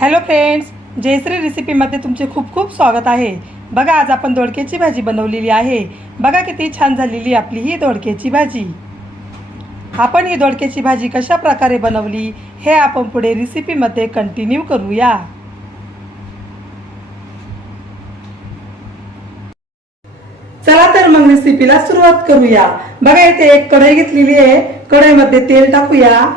Hello friends, Jayashree रेसिपीमध्ये तुमचे खूप खूप स्वागत आहे। बघा, आज आपण दोडक्याची भाजी बनवलेली आहे। बघा किती छान झालेली आपली ही दोडक्याची भाजी। आपण ही दोडक्याची भाजी कशा प्रकारे बनवली हे आपण पुढे रेसिपीमध्ये कंटिन्यू करूया। चला तर मग रेसिपीला सुरुवात करूया। बघा, इथे एक कढई घेतलेली आहे। कढईमध्ये तेल टाकूया।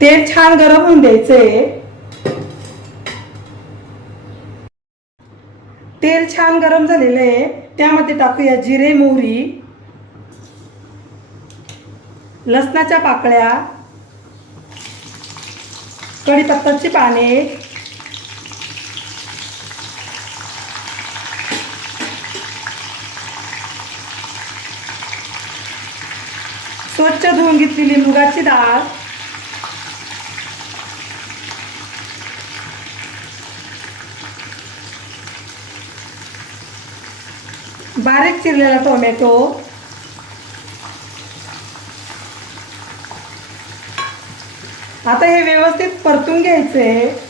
तेल छान गरम होऊन द्यायचंय। तेल छान गरम झालेलं आहे, त्यामध्ये टाकूया जिरे, मोहरी, लसणाच्या पाकळ्या, कढीपत्त्याची पाने, स्वच्छ धुवून घेतलेली मुगाची डाळ, बारीक चिरलेला टोमॅटो, आता हे व्यवस्थित परतून घ्यायचे।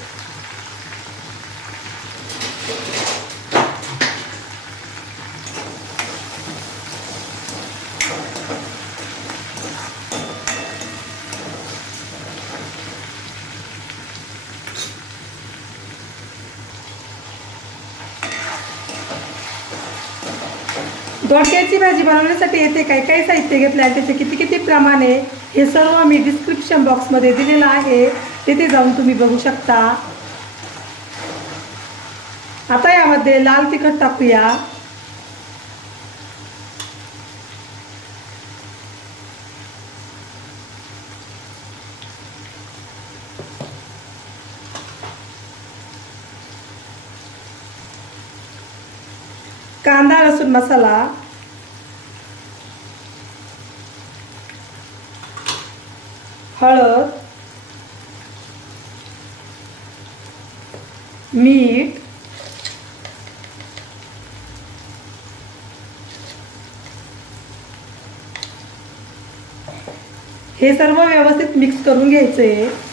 दोडक्याची भाजी बनवण्यासाठी येथे काय काय साहित्य घेतले आहे, त्याचे किती किती प्रमाण आहे हे सर्व मी डिस्क्रिप्शन बॉक्समध्ये दिलेलं आहे, तिथे जाऊन तुम्ही बघू शकता। आता यामध्ये लाल तिखट टाकूया, कांदा लसूण मसाला, हळद, मीठ, हे सर्व व्यवस्थित मिक्स करून घ्यायचे।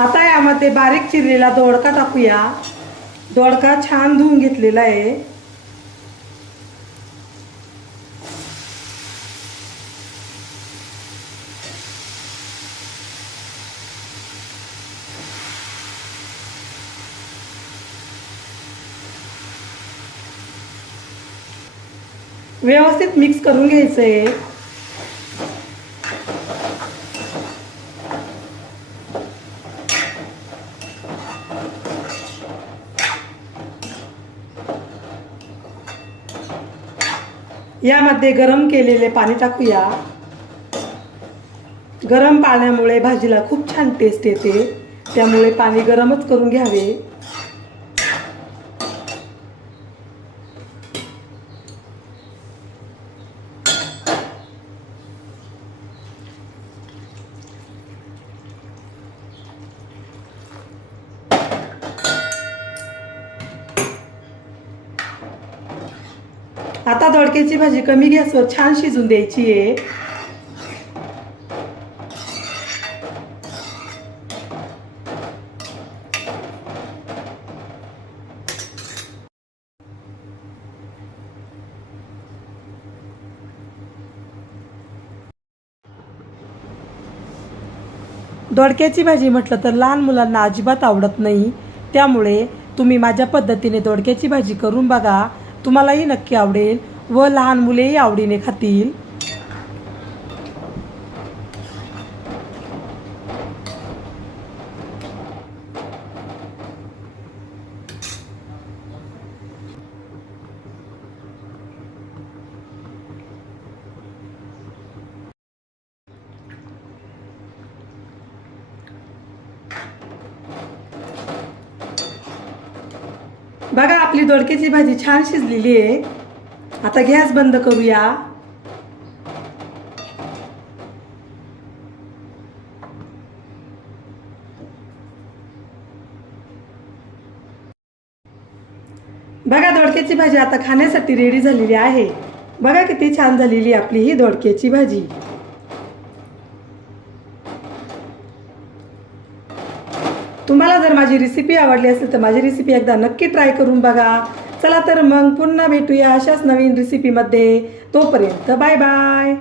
आता यामध्ये बारीक चिरलेला दोडका टाकूया। दोडका छान धुवून घेतलेला आहे। व्यवस्थित मिक्स करून घ्यायचंय। यामध्ये गरम केलेले पाणी टाकूया। गरम पाण्यामुळे भाजीला खूप छान टेस्ट येते, त्यामुळे पाणी गरमच करून घ्यावे। आता दोडक्याची भाजी कमी गॅसवर छान शिजून द्यायची आहे। दोडक्याची भाजी म्हटलं तर लहान मुलांना अजिबात आवडत नाही, त्यामुळे तुम्ही माझ्या पद्धतीने दोडक्याची भाजी करून बघा, तुम्हालाही नक्की आवडेल व लहान मुलेही आवडीने खातील। बघा आपली दोडक्याची भाजी छान शिजलेली आहे. आता गॅस बंद करूया. बघा दोडक्याची भाजी आता खाण्यासाठी रेडी झालेली आहे. बघा किती छान झालेली आपली ही दोडक्याची भाजी. तुम्हाला जर माझी रेसिपी आवडली असेल तर माझी रेसिपी एकदा नक्की ट्राय करून बघा. चला तर मग पुन्हा भेटूया अशाच नवीन रेसिपीमध्ये. तोपर्यंत बाय बाय.